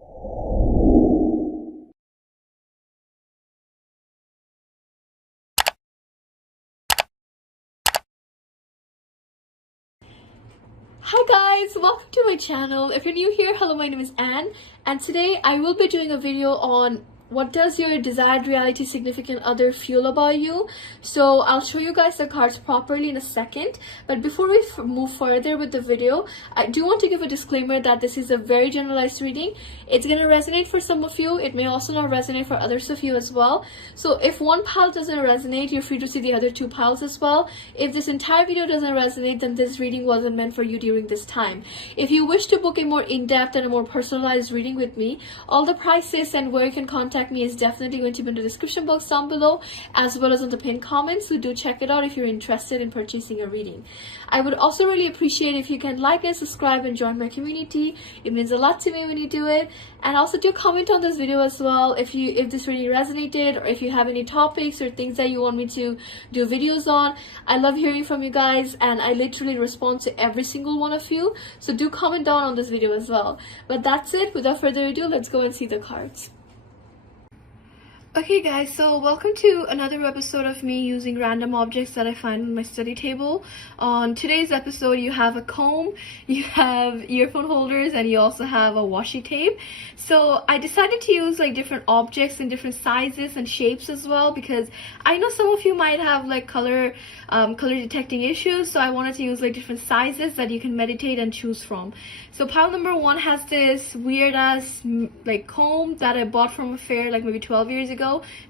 Hi guys, welcome to my channel. If you're new here, hello, my name is Anne, and today I will be doing a video on what does your desired reality significant other feel about you. So I'll show you guys the cards properly in a second, but before we move further with the video, I do want to give a disclaimer that this is a very generalized reading. It's going to resonate for some of you. It may also not resonate for others of you as well. So if one pile doesn't resonate, you're free to see the other two piles as well. If this entire video doesn't resonate, then this reading wasn't meant for you during this time. If you wish to book a more in-depth and a more personalized reading with me, all the prices and where you can contact me is definitely going to be in the description box down below, as well as on the pinned comments, so do check it out if you're interested in purchasing a reading. I would also really appreciate if you can like and subscribe and join my community. It means a lot to me when you do it. And also do comment on this video as well if this reading resonated, or if you have any topics or things that you want me to do videos on. I love hearing from you guys, and I literally respond to every single one of you, so do comment down on this video as well. But that's it. Without further ado, let's go and see the cards. Okay guys, so welcome to another episode of me using random objects that I find on my study table. On today's episode, you have a comb, you have earphone holders, and you also have a washi tape. So I decided to use like different objects in different sizes and shapes as well, because I know some of you might have like color detecting issues, so I wanted to use like different sizes that you can meditate and choose from. So pile number one has this weird ass like comb that I bought from a fair like maybe 12 years ago.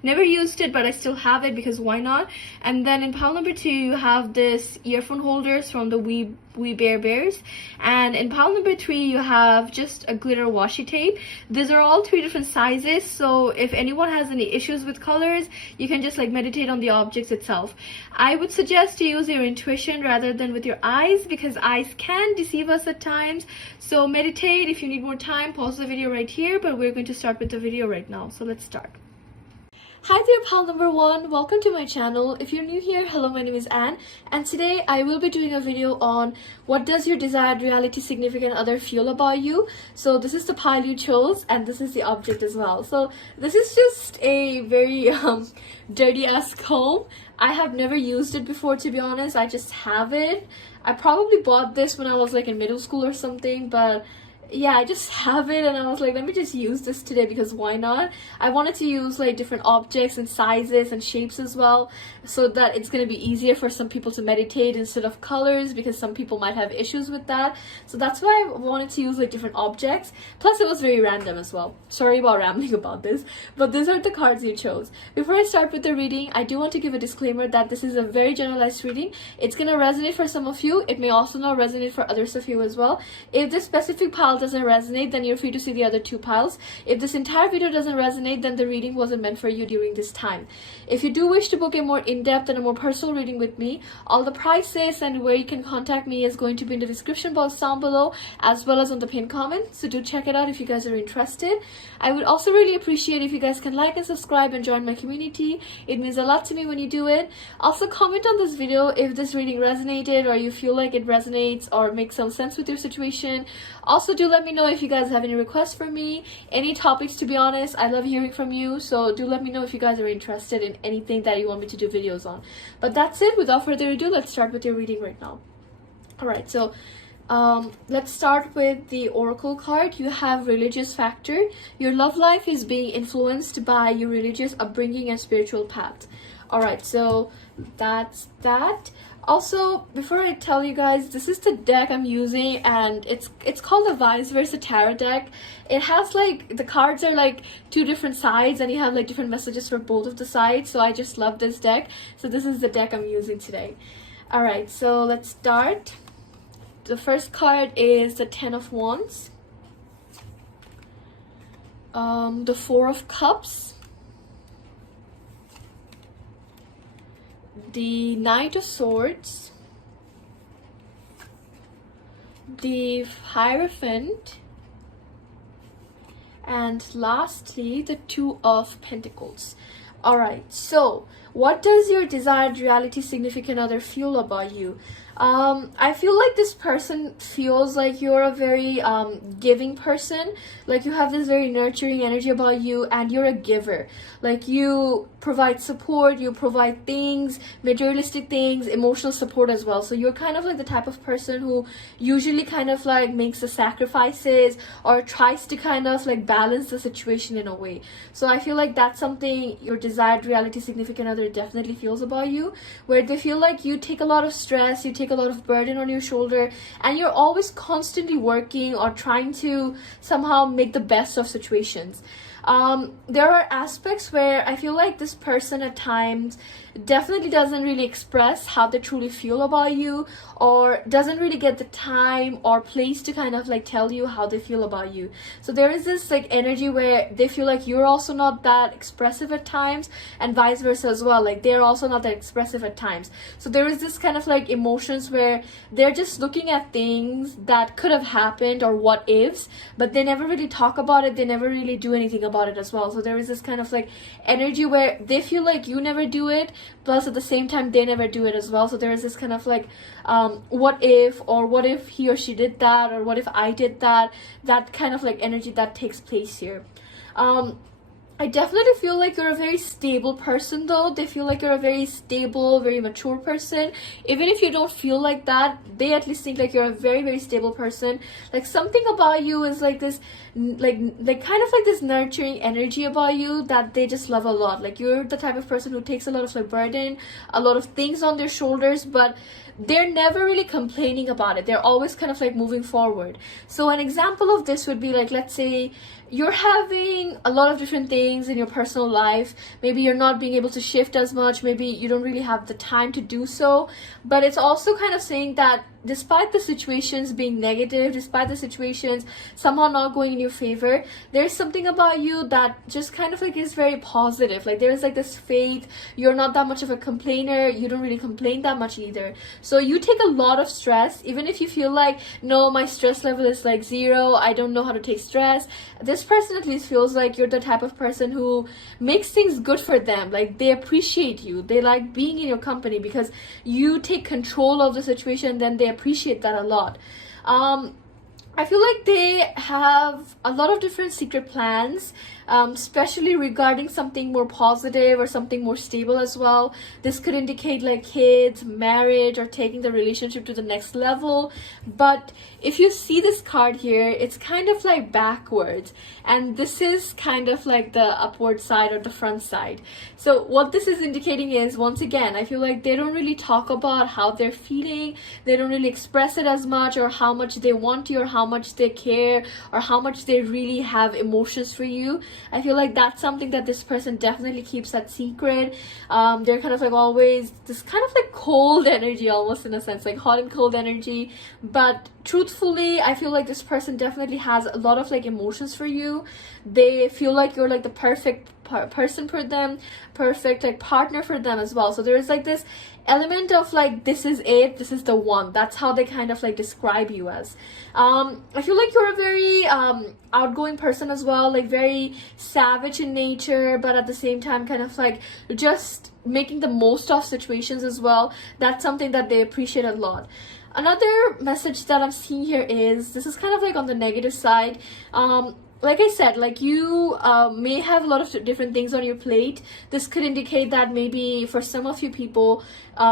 Never used it, but I still have it because why not? And then in pile number two, you have this earphone holders from the We Bear Bears, and in pile number three you have just a glitter washi tape. These are all three different sizes, so if anyone has any issues with colors, you can just like meditate on the objects itself. I would suggest to use your intuition rather than with your eyes, because eyes can deceive us at times. So meditate. If you need more time, pause the video right here, but we're going to start with the video right now, so let's start. Hi there, pal number one. Welcome to my channel. If you're new here, hello, my name is Anne, and today I will be doing a video on what does your desired reality significant other feel about you. So this is the pile you chose, and this is the object as well. So this is just a very dirty ass comb. I have never used it before, to be honest. I just have it. I probably bought this when I was like in middle school or something, but yeah, I just have it, and I was like, let me just use this today because why not? I wanted to use like different objects and sizes and shapes as well, so that it's going to be easier for some people to meditate instead of colors, because some people might have issues with that. So that's why I wanted to use like different objects. Plus it was very random as well. Sorry about rambling about this, but these are the cards you chose. Before I start with the reading, I do want to give a disclaimer that this is a very generalized reading. It's going to resonate for some of you. It may also not resonate for others of you as well. If this specific pile doesn't resonate, then you're free to see the other two piles. If this entire video doesn't resonate, then the reading wasn't meant for you during this time. If you do wish to book a more in-depth and a more personal reading with me, all the prices and where you can contact me is going to be in the description box down below, as well as on the pinned comment, so do check it out if you guys are interested. I would also really appreciate if you guys can like and subscribe and join my community. It means a lot to me when you do it. Also comment on this video if this reading resonated, or you feel like it resonates or makes some sense with your situation. Also do let me know if you guys have any requests for me, any topics. To be honest, I love hearing from you, so do let me know if you guys are interested in anything that you want me to do videos on. But that's it. Without further ado, let's start with your reading right now. Alright, so let's start with the oracle card. You have religious factor. Your love life is being influenced by your religious upbringing and spiritual path. Alright, so that's that. Also, before I tell you guys, this is the deck I'm using, and it's called the Vice Versa Tarot deck. It has like, the cards are like two different sides, and you have like different messages for both of the sides, so I just love this deck. So this is the deck I'm using today. Alright, so let's start. The first card is the Ten of Wands, the Four of Cups, the Knight of Swords, the Hierophant, and lastly the Two of Pentacles. Alright, so what does your desired reality significant other feel about you? I feel like this person feels like you're a very giving person. Like you have this very nurturing energy about you, and you're a giver. Like you provide support, you provide things, materialistic things, emotional support as well. So you're kind of like the type of person who usually kind of like makes the sacrifices or tries to kind of like balance the situation in a way. So I feel like that's something your desired reality significant other definitely feels about you, where they feel like you take a lot of stress, you take a lot of burden on your shoulder, and you're always constantly working or trying to somehow make the best of situations. There are aspects where I feel like this person at times definitely doesn't really express how they truly feel about you, or doesn't really get the time or place to kind of like tell you how they feel about you. So there is this like energy where they feel like you're also not that expressive at times, and vice versa as well. Like they're also not that expressive at times. So there is this kind of like emotions where they're just looking at things that could have happened or what ifs, but they never really talk about it, they never really do anything about it as well. So there is this kind of like energy where they feel like you never do it, plus at the same time they never do it as well. So there is this kind of like what if, or what if he or she did that, or what if I did that, that kind of like energy that takes place here. I definitely feel like you're a very stable person though. They feel like you're a very stable, very mature person. Even if you don't feel like that, they at least think like you're a very, very stable person. Like something about you is like this, like kind of like this nurturing energy about you that they just love a lot. Like you're the type of person who takes a lot of like burden, a lot of things on their shoulders, but they're never really complaining about it. They're always kind of like moving forward. So an example of this would be like, let's say you're having a lot of different things in your personal life. Maybe you're not being able to shift as much. Maybe you don't really have the time to do so. But it's also kind of saying that despite the situations being negative, despite the situations somehow not going in your favor, there's something about you that just kind of like is very positive. Like there's like this faith. You're not that much of a complainer. You don't really complain that much either. So you take a lot of stress, even if you feel like, no, my stress level is like 0, I don't know how to take stress. This person at least feels like you're the type of person who makes things good for them. Like they appreciate you, they like being in your company because you take control of the situation. Then they appreciate that a lot. I feel like they have a lot of different secret plans, especially regarding something more positive or something more stable as well. This could indicate like kids, marriage, or taking the relationship to the next level. But if you see this card here, it's kind of like backwards, and this is kind of like the upward side or the front side. So what this is indicating is, once again, I feel like they don't really talk about how they're feeling. They don't really express it as much, or how much they want you, or how much they care, or how much they really have emotions for you. I feel like that's something that this person definitely keeps that secret. They're kind of like always this kind of like cold energy, almost in a sense, like hot and cold energy. But truthfully, I feel like this person definitely has a lot of like emotions for you. They feel like you're like the perfect person for them, perfect like partner for them as well. So there is like this element of like, this is it, this is the one. That's how they kind of like describe you as. I feel like you're a very outgoing person as well, like very savage in nature, but at the same time kind of like just making the most of situations as well. That's something that they appreciate a lot. Another message that I'm seeing here is, this is kind of like on the negative side. Like I said, like you may have a lot of different things on your plate. This could indicate that maybe for some of you people,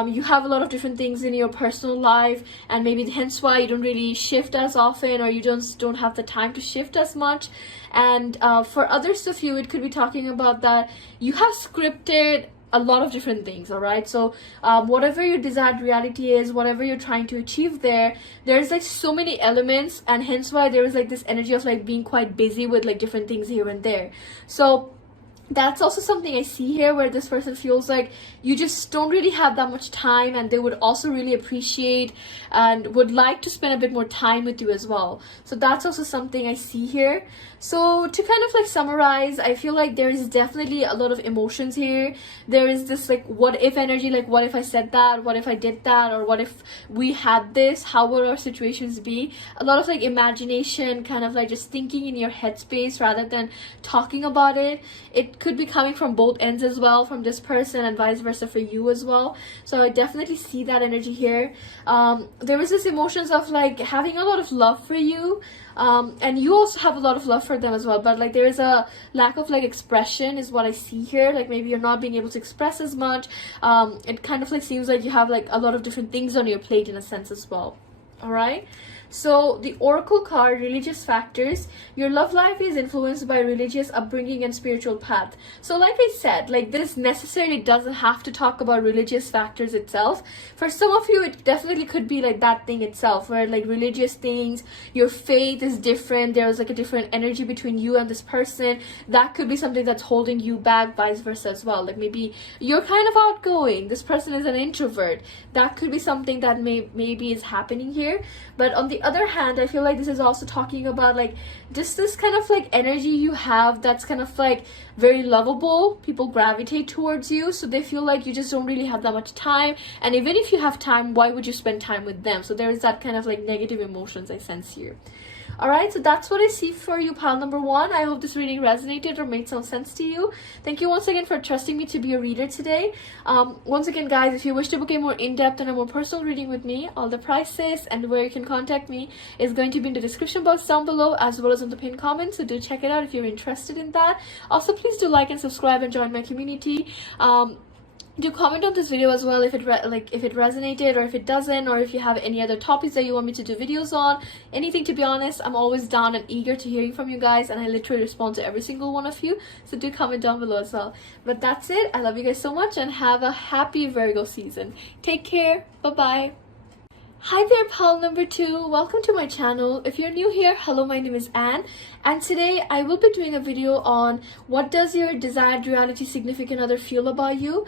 you have a lot of different things in your personal life, and maybe hence why you don't really shift as often, or you don't have the time to shift as much. And for others of you, it could be talking about that you have scripted a lot of different things. All right, so whatever your desired reality is, whatever you're trying to achieve, there's like so many elements, and hence why there is like this energy of like being quite busy with like different things here and there. So that's also something I see here, where this person feels like you just don't really have that much time, and they would also really appreciate and would like to spend a bit more time with you as well. So that's also something I see here. So to kind of like summarize, I feel like there is definitely a lot of emotions here. There is this like what if energy, like what if I said that, what if I did that, or what if we had this, how would our situations be? A lot of like imagination, kind of like just thinking in your headspace rather than talking about it. It could be coming from both ends as well, from this person and vice versa for you as well. So I definitely see that energy here. There was this emotions of like having a lot of love for you, and you also have a lot of love for them as well, but like there is a lack of like expression is what I see here. Like maybe you're not being able to express as much. It kind of like seems like you have like a lot of different things on your plate in a sense as well. All right, so the oracle card, religious factors. Your love life is influenced by religious upbringing and spiritual path. So like I said, like this necessarily doesn't have to talk about religious factors itself. For some of you, it definitely could be like that thing itself, where like religious things, your faith is different, there's like a different energy between you and this person. That could be something that's holding you back, vice versa as well. Like maybe you're kind of outgoing, this person is an introvert. That could be something that maybe is happening here. But on the other hand, I feel like this is also talking about like just this kind of like energy you have that's kind of like very lovable. People gravitate towards you, so they feel like you just don't really have that much time, and even if you have time, why would you spend time with them? So there is that kind of like negative emotions I sense here. Alright, so that's what I see for you, pile number one. I hope this reading resonated or made some sense to you. Thank you once again for trusting me to be your reader today. Once again, guys, if you wish to book a more in-depth and a more personal reading with me, all the prices and where you can contact me is going to be in the description box down below, as well as in the pinned comment, so do check it out if you're interested in that. Also, please do like and subscribe and join my community. Do comment on this video as well if it resonated or if it doesn't, or if you have any other topics that you want me to do videos on. Anything, to be honest. I'm always down and eager to hearing from you guys, and I literally respond to every single one of you, so do comment down below as well. But that's it. I love you guys so much and have a happy Virgo season. Take care. Bye bye. Hi there, pal number two. Welcome to my channel. If you're new here, hello, my name is Anne, and today I will be doing a video on what does your desired reality significant other feel about you.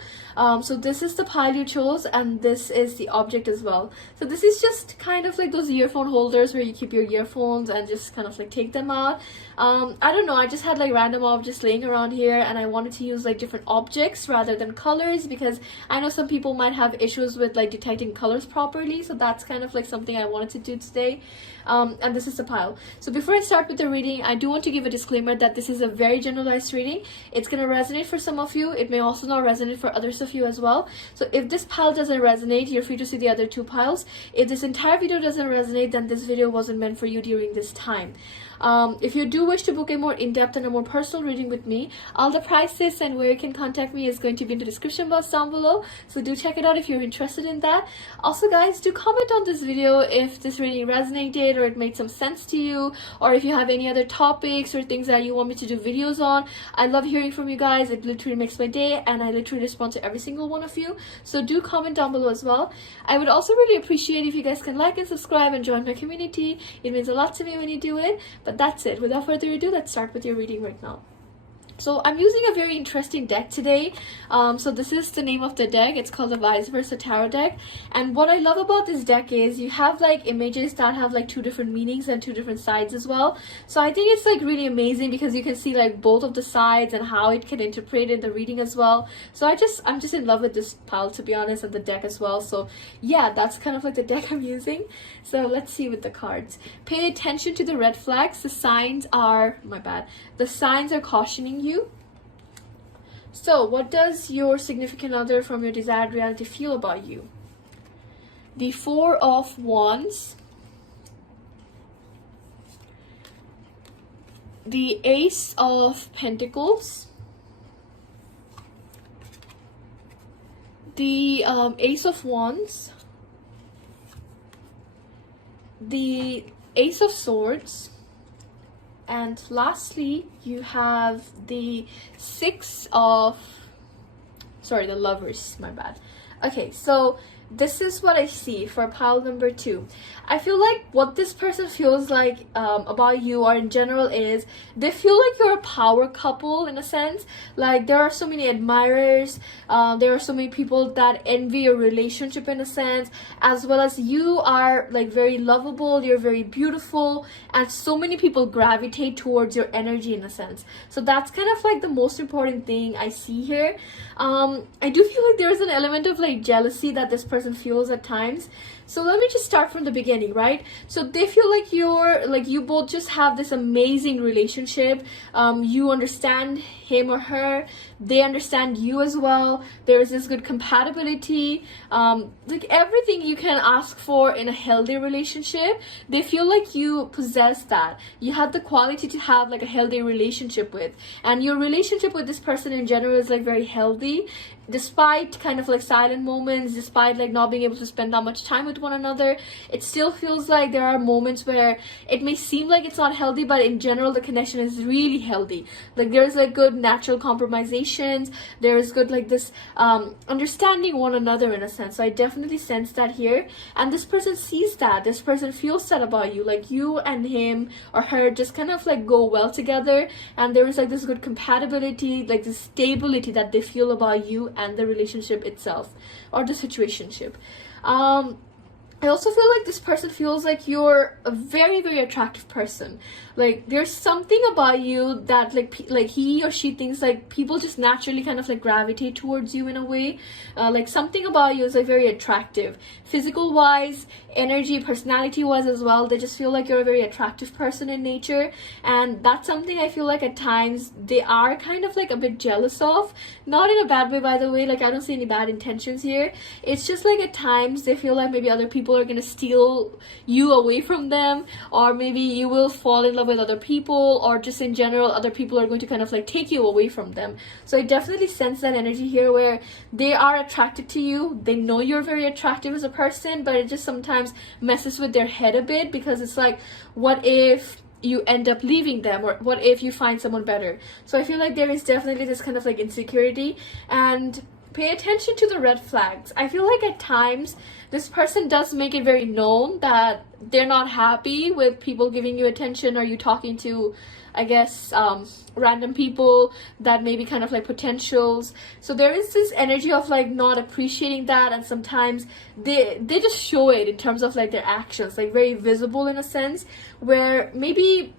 So this is the pile you chose, and this is the object as well. So this is just kind of like those earphone holders where you keep your earphones and just kind of like take them out. I don't know, I just had like random objects laying around here, and I wanted to use like different objects rather than colors, because I know some people might have issues with like detecting colors properly. So that's kind of like something I wanted to do today. And this is the pile. So before I start with the reading, I do want to give a disclaimer that this is a very generalized reading. It's going to resonate for some of you. It may also not resonate for others of you as well. So if this pile doesn't resonate, you're free to see the other two piles. If this entire video doesn't resonate, then this video wasn't meant for you during this time. If you do wish to book a more in-depth and a more personal reading with me, all the prices and where you can contact me is going to be in the description box down below, so do check it out if you're interested in that. Also, guys, do comment on this video if this reading resonated or it made some sense to you, or if you have any other topics or things that you want me to do videos on. I love hearing from you guys. It literally makes my day, and I literally respond to every single one of you, so do comment down below as well. I would also really appreciate if you guys can like and subscribe and join my community. It means a lot to me when you do it. But that's it. Without further ado, let's start with your reading right now. So I'm using a very interesting deck today. So this is the name of the deck. It's called the Vice Versa Tarot deck. And what I love about this deck is you have like images that have like two different meanings and two different sides as well. So I think it's like really amazing because you can see like both of the sides and how it can interpret in the reading as well. So I'm just in love with this pile, to be honest, and the deck as well. So yeah, that's kind of like the deck I'm using. So let's see with the cards. Pay attention to the red flags. The signs are, the signs are cautioning you. So, what does your significant other from your desired reality feel about you? The Four of Wands, the Ace of Pentacles, the Ace of Wands, the Ace of Swords, and lastly, you have the the Lovers, Okay, so this is what I see for pile number 2. I feel like what this person feels like about you, or in general, is they feel like you're a power couple in a sense. Like there are so many admirers, there are so many people that envy your relationship in a sense, as well as you are like very lovable, you're very beautiful, and so many people gravitate towards your energy in a sense. So that's kind of like the most important thing I see here. I do feel like there's an element of like jealousy that this person feels at times. So let me just start from the beginning, right? So they feel like you both just have this amazing relationship. You understand him or her, they understand you as well. There is this good compatibility, like everything you can ask for in a healthy relationship. They feel like you possess that. You have the quality to have like a healthy relationship with, and your relationship with this person in general is like very healthy, despite kind of like silent moments, despite like not being able to spend that much time with one another. It still feels like there are moments where it may seem like it's not healthy, but in general the connection is really healthy. Like there's like good natural compromisations, there is good like this understanding one another in a sense. So I definitely sense that here, and this person sees that, this person feels that about you. Like you and him or her just kind of like go well together, and there is like this good compatibility, like this stability that they feel about you and the relationship itself, or the situationship. I also feel like this person feels like you're a very, very attractive person. Like there's something about you that like he or she thinks like people just naturally kind of like gravitate towards you in a way. Like something about you is like very attractive, physical wise, energy, personality wise as well. They just feel like you're a very attractive person in nature, and that's something I feel like at times they are kind of like a bit jealous of. Not in a bad way, by the way. Like I don't see any bad intentions here. It's just like at times they feel like maybe other people are gonna steal you away from them, or maybe you will fall in love with other people, or just in general other people are going to kind of like take you away from them. So I definitely sense that energy here, where they are attracted to you, they know you're very attractive as a person, but it just sometimes messes with their head a bit, because it's like, what if you end up leaving them, or what if you find someone better? So I feel like there is definitely this kind of like insecurity. And pay attention to the red flags. I feel like at times this person does make it very known that they're not happy with people giving you attention, or you talking to, I guess, random people that may be kind of like potentials. So there is this energy of like not appreciating that, and sometimes they just show it in terms of like their actions, like very visible in a sense, where maybe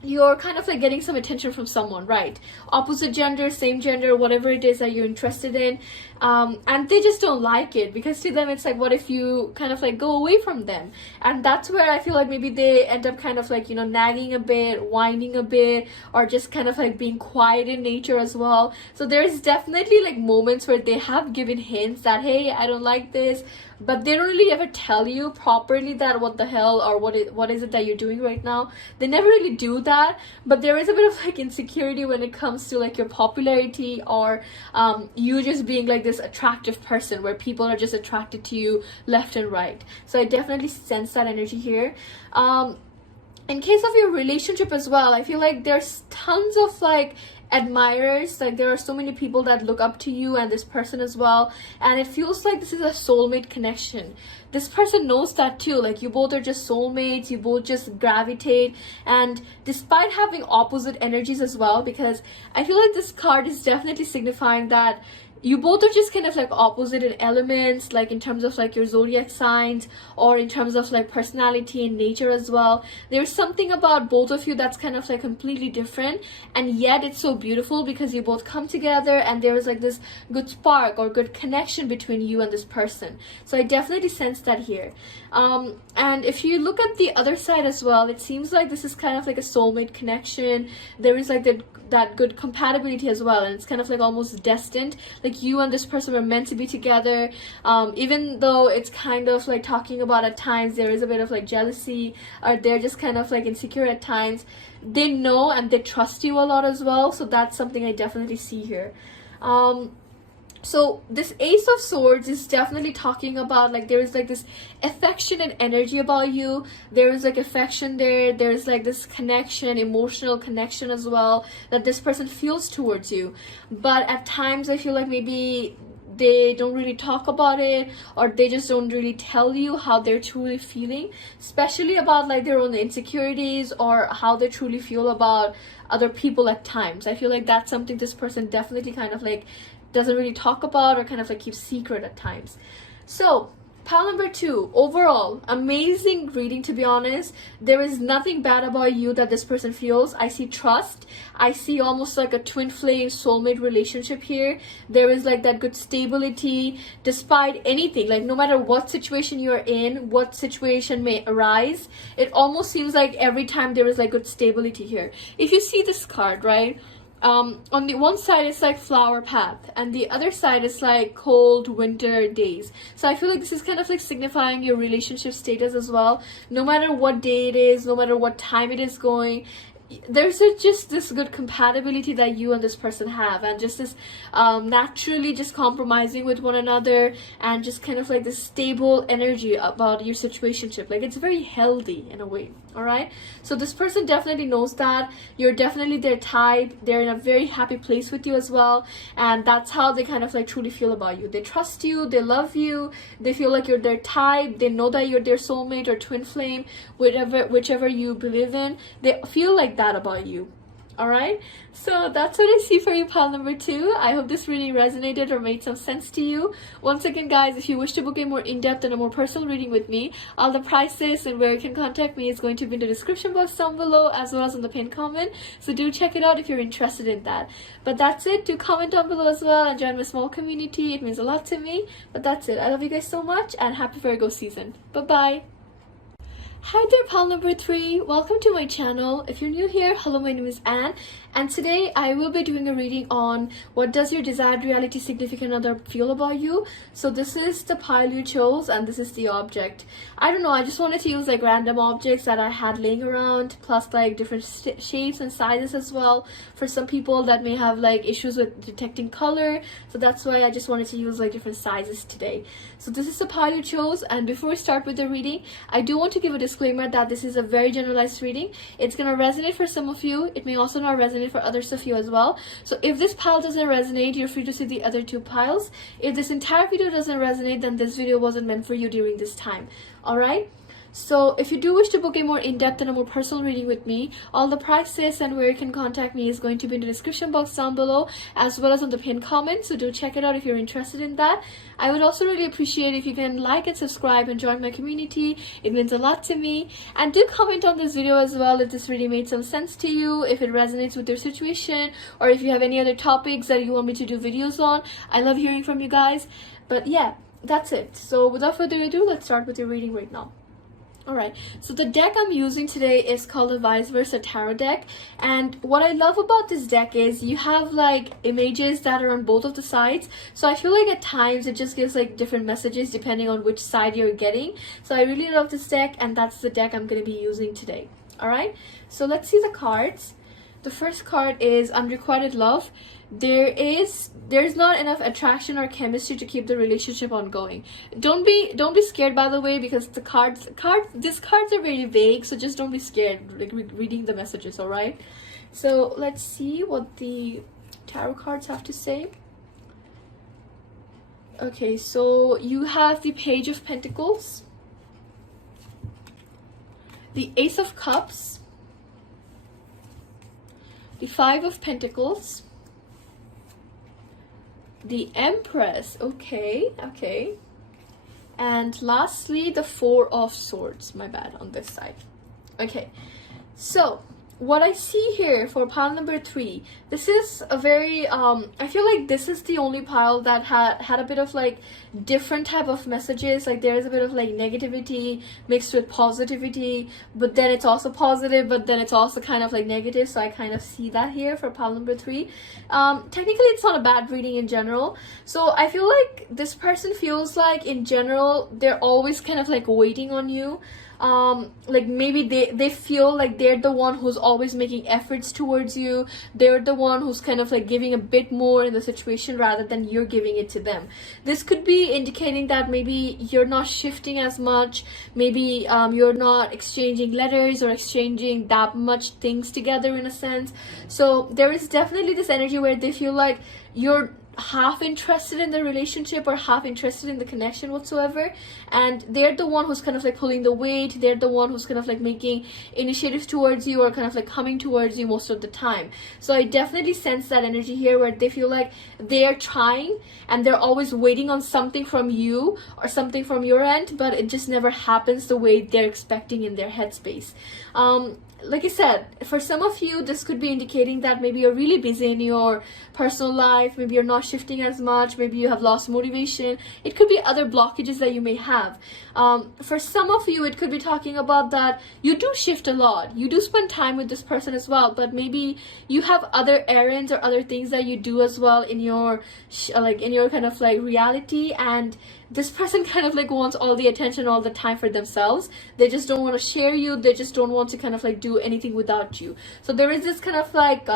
you're kind of like getting some attention from someone, right? Opposite gender, same gender, whatever it is that you're interested in, and they just don't like it, because to them it's like, what if you kind of like go away from them? And that's where I feel like maybe they end up kind of like, you know, nagging a bit, whining a bit, or just kind of like being quiet in nature as well. So there's definitely like moments where they have given hints that, hey, I don't like this, but they don't really ever tell you properly that what the hell, or what is it that you're doing right now. They never really do that, but there is a bit of like insecurity when it comes to like your popularity, or you just being like this attractive person where people are just attracted to you left and right. So I definitely sense that energy here. In case of your relationship as well, I feel like there's tons of like admirers. Like there are so many people that look up to you and this person as well, and it feels like this is a soulmate connection. This person knows that too. Like you both are just soulmates, you both just gravitate, and despite having opposite energies as well, because I feel like this card is definitely signifying that you both are just kind of like opposite in elements, like in terms of like your zodiac signs, or in terms of like personality and nature as well. There's something about both of you that's kind of like completely different, and yet it's so beautiful because you both come together and there is like this good spark or good connection between you and this person. So I definitely sense that here. And if you look at the other side as well, it seems like this is kind of like a soulmate connection. There is like that good compatibility as well, and it's kind of like almost destined, like you and this person were meant to be together. Even though it's kind of like talking about at times there is a bit of like jealousy, or they're just kind of like insecure at times, they know and they trust you a lot as well. So that's something I definitely see here. So this Ace of Swords is definitely talking about like there is like this affection and energy about you. There is like affection there. There's like this connection, emotional connection as well, that this person feels towards you. But at times I feel like maybe they don't really talk about it, or they just don't really tell you how they're truly feeling, especially about like their own insecurities or how they truly feel about other people at times. I feel like that's something this person definitely kind of like doesn't really talk about, or kind of like keeps secret at times. So pile number 2, overall amazing reading, to be honest. There is nothing bad about you that this person feels. I see trust. I see almost like a twin flame soulmate relationship here. There is like that good stability despite anything, like no matter what situation you're in, what situation may arise. It almost seems like every time there is like good stability here. If you see this card, right, on the one side it's like flower path, and the other side is like cold winter days. So I feel like this is kind of like signifying your relationship status as well. No matter what day it is, no matter what time it is going, there's just this good compatibility that you and this person have, and just this naturally just compromising with one another, and just kind of like this stable energy about your situationship. Like it's very healthy in a way. All right, so this person definitely knows that you're definitely their type. They're in a very happy place with you as well, and that's how they kind of like truly feel about you. They trust you, they love you, they feel like you're their type, they know that you're their soulmate or twin flame, whichever you believe in. They feel like that about you. All right, so that's what I see for you, pile number 2. I hope this really resonated or made some sense to you. Once again, guys, if you wish to book a more in-depth and a more personal reading with me, all the prices and where you can contact me is going to be in the description box down below, as well as on the pinned comment. So do check it out if you're interested in that. But that's it. Do comment down below as well and join my small community. It means a lot to me. But that's it. I love you guys so much, and happy Virgo season. Bye-bye. Hi there, pile number 3. Welcome to my channel. If you're new here, hello, my name is Anne, and today I will be doing a reading on what does your desired reality significant other feel about you. So this is the pile you chose, and this is the object. I don't know, I just wanted to use like random objects that I had laying around, plus like different shapes and sizes as well, for some people that may have like issues with detecting color. So that's why I just wanted to use like different sizes today. So this is the pile you chose, and before we start with the reading, I do want to give a disclaimer that this is a very generalized reading. It's going to resonate for some of you. It may also not resonate for others of you as well. So if this pile doesn't resonate, you're free to see the other 2 piles. If this entire video doesn't resonate, then this video wasn't meant for you during this time. Alright? So if you do wish to book a more in-depth and a more personal reading with me, all the prices and where you can contact me is going to be in the description box down below, as well as on the pinned comment. So do check it out if you're interested in that. I would also really appreciate if you can like and subscribe and join my community. It means a lot to me. And do comment on this video as well if this really made some sense to you, if it resonates with your situation, or if you have any other topics that you want me to do videos on. I love hearing from you guys. But yeah, that's it. So without further ado, let's start with your reading right now. Alright, so the deck I'm using today is called the Vice Versa Tarot deck, and what I love about this deck is you have like images that are on both of the sides, so I feel like at times it just gives like different messages depending on which side you're getting. So I really love this deck, and that's the deck I'm going to be using today. Alright, so let's see the cards. The first card is Unrequited Love. There's not enough attraction or chemistry to keep the relationship ongoing. Don't be scared, by the way, because these cards are very vague, so just don't be scared like reading the messages. All right, so let's see what the tarot cards have to say. Okay, so you have the Page of Pentacles, the Ace of Cups, the Five of Pentacles, the Empress. Okay, and lastly the Four of Swords. My bad, on this side. Okay, so what I see here for pile number 3, this is a very I feel like this is the only pile that had a bit of like different type of messages. Like there is a bit of like negativity mixed with positivity, but then it's also positive, but then it's also kind of like negative. So I kind of see that here for pile number 3. Technically it's not a bad reading in general, so I feel like this person feels like in general they're always kind of like waiting on you. Like maybe they feel like they're the one who's always making efforts towards you. They're the one who's kind of like giving a bit more in the situation rather than you're giving it to them. This could be indicating that maybe you're not shifting as much, maybe you're not exchanging letters or exchanging that much things together in a sense. So there is definitely this energy where they feel like you're half interested in the relationship or half interested in the connection whatsoever, and they're the one who's kind of like pulling the weight. They're the one who's kind of like making initiative towards you or kind of like coming towards you most of the time. So I definitely sense that energy here where they feel like they're trying and they're always waiting on something from you or something from your end, but it just never happens the way they're expecting in their headspace. Like I said, for some of you, this could be indicating that maybe you're really busy in your personal life, maybe you're not shifting as much, maybe you have lost motivation. It could be other blockages that you may have. For some of you, it could be talking about that you do shift a lot. You do spend time with this person as well, but maybe you have other errands or other things that you do as well in your in your kind of like reality, and this person kind of like wants all the attention all the time for themselves. They just don't want to share you. They just don't want to kind of like do anything without you. So there is this kind of like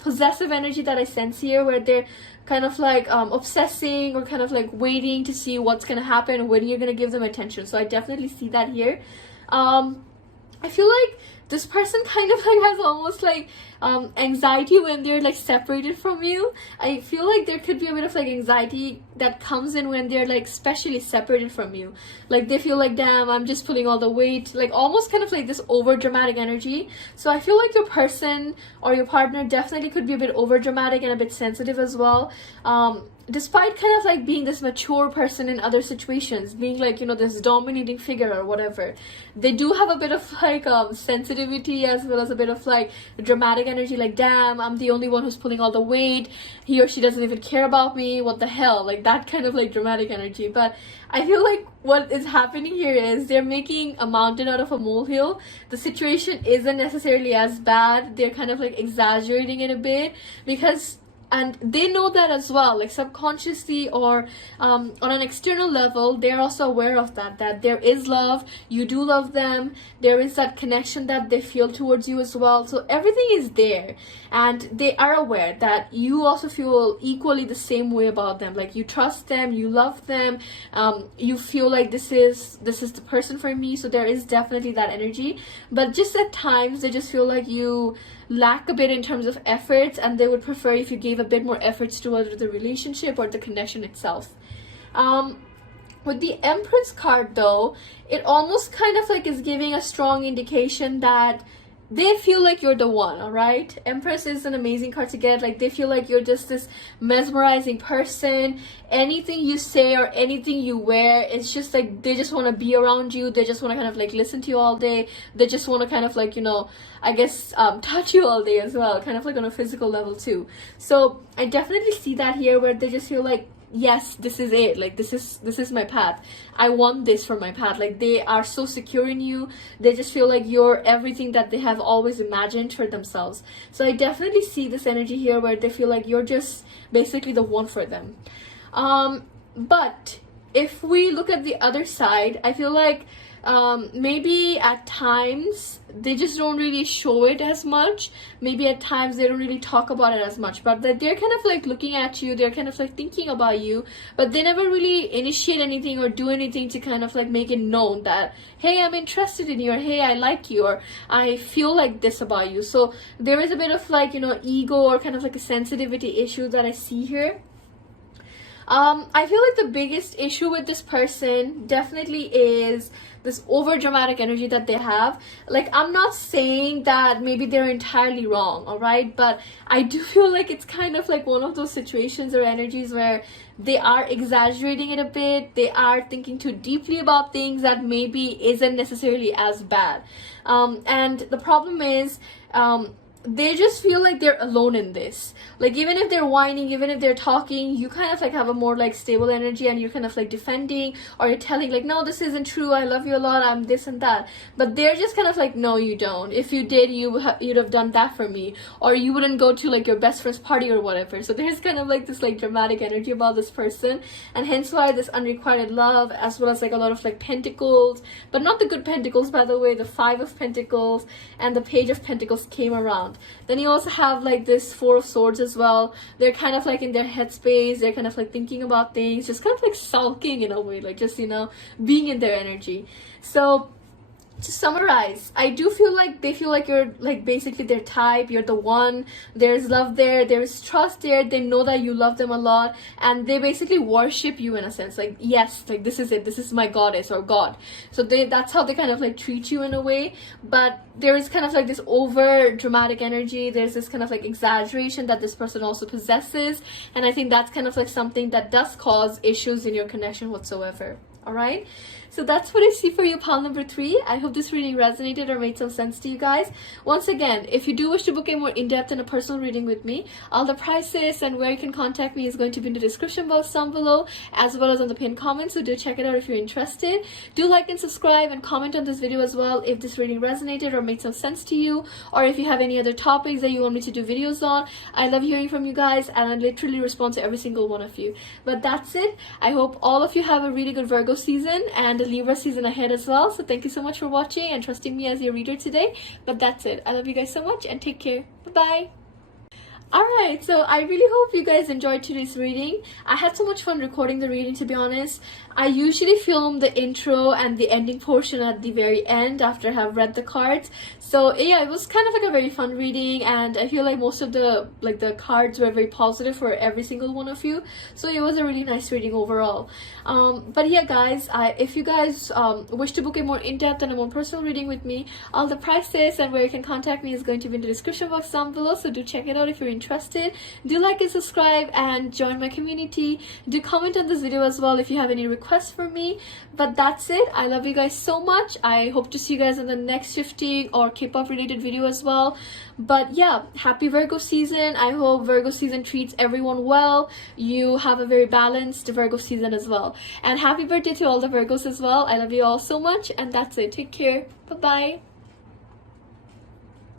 possessive energy that I sense here where they're kind of like obsessing or kind of like waiting to see what's going to happen, when you're going to give them attention. So I definitely see that here. I feel like this person kind of like has almost like anxiety when they're like separated from you. I feel like there could be a bit of like anxiety that comes in when they're like especially separated from you. Like they feel like, damn, I'm just pulling all the weight, like almost kind of like this over dramatic energy. So I feel like your person or your partner definitely could be a bit over dramatic and a bit sensitive as well. Despite kind of like being this mature person in other situations, being like, you know, this dominating figure or whatever, they do have a bit of like sensitivity as well as a bit of like dramatic energy, like, damn, I'm the only one who's pulling all the weight, he or she doesn't even care about me, what the hell, like that kind of like dramatic energy. But I feel like what is happening here is they're making a mountain out of a molehill. The situation isn't necessarily as bad. They're kind of like exaggerating it a bit because, and they know that as well, like subconsciously or on an external level, they're also aware of that there is love, you do love them, there is that connection that they feel towards you as well. So everything is there, and they are aware that you also feel equally the same way about them. Like you trust them, you love them, you feel like this is the person for me. So there is definitely that energy, but just at times they just feel like you lack a bit in terms of efforts, and they would prefer if you gave a bit more efforts towards the relationship or the connection itself. With the Empress card though, it almost kind of like is giving a strong indication that they feel like you're the one. All right, Empress is an amazing card to get. Like they feel like you're just this mesmerizing person. Anything you say or anything you wear, it's just like they just want to be around you. They just want to kind of like listen to you all day. They just want to kind of like, you know, I guess touch you all day as well, kind of like on a physical level too. So I definitely see that here where they just feel like, yes, this is it, like this is my path, I want this for my path. Like they are so secure in you, they just feel like you're everything that they have always imagined for themselves. So I definitely see this energy here where they feel like you're just basically the one for them. But if we look at the other side, I feel like maybe at times they just don't really show it as much. Maybe at times they don't really talk about it as much, but that they're kind of like looking at you, they're kind of like thinking about you, but they never really initiate anything or do anything to kind of like make it known that, hey, I'm interested in you, or hey, I like you, or I feel like this about you. So there is a bit of like, you know, ego or kind of like a sensitivity issue that I see here. I feel like the biggest issue with this person definitely is this over dramatic energy that they have. Like I'm not saying that maybe they're entirely wrong, all right, but I do feel like it's kind of like one of those situations or energies where they are exaggerating it a bit. They are thinking too deeply about things that maybe isn't necessarily as bad, and the problem is they just feel like they're alone in this. Like even if they're whining, even if they're talking, you kind of like have a more like stable energy and you're kind of like defending, or you're telling like, no, this isn't true, I love you a lot, I'm this and that. But they're just kind of like, no, you don't. If you did, you'd have done that for me, or you wouldn't go to like your best friend's party or whatever. So there's kind of like this like dramatic energy about this person, and hence why this unrequited love, as well as like a lot of like pentacles, but not the good pentacles, by the way. The 5 of Pentacles and the Page of Pentacles came around. Then you also have like this 4 of Swords as well. They're kind of like in their headspace, they're kind of like thinking about things, just kind of like sulking in a way, like just, you know, being in their energy. So to summarize, I do feel like they feel like you're like basically their type, you're the one, there's love there, there's trust there, they know that you love them a lot, and they basically worship you in a sense, like, yes, like this is it, this is my goddess or god. So that's how they kind of like treat you in a way. But there is kind of like this over dramatic energy, there's this kind of like exaggeration that this person also possesses, and I think that's kind of like something that does cause issues in your connection whatsoever. All right, so that's what I see for you, pile number 3. I hope this reading resonated or made some sense to you guys. Once again, if you do wish to book a more in-depth and a personal reading with me, all the prices and where you can contact me is going to be in the description box down below, as well as on the pinned comment, so do check it out if you're interested. Do like and subscribe and comment on this video as well if this reading resonated or made some sense to you, or if you have any other topics that you want me to do videos on. I love hearing from you guys, and I literally respond to every single one of you. But that's it. I hope all of you have a really good Virgo season and a Libra season ahead as well. So thank you so much for watching and trusting me as your reader today. But that's it. I love you guys so much and take care. Bye bye. Alright, so I really hope you guys enjoyed today's reading. I had so much fun recording the reading, to be honest. I usually film the intro and the ending portion at the very end after I have read the cards. So yeah, it was kind of like a very fun reading, and I feel like most of the cards were very positive for every single one of you. So it was a really nice reading overall. But yeah guys, if you guys wish to book a more in-depth and a more personal reading with me, all the prices and where you can contact me is going to be in the description box down below, so do check it out if you're interested. Do like and subscribe and join my community. Do comment on this video as well if you have any requests for me. But that's it. I love you guys so much. I hope to see you guys in the next 15 or K-pop related video as well. But yeah, happy Virgo season. I hope Virgo season treats everyone well. You have a very balanced Virgo season as well. And happy birthday to all the Virgos as well. I love you all so much, and that's it. Take care. Bye bye.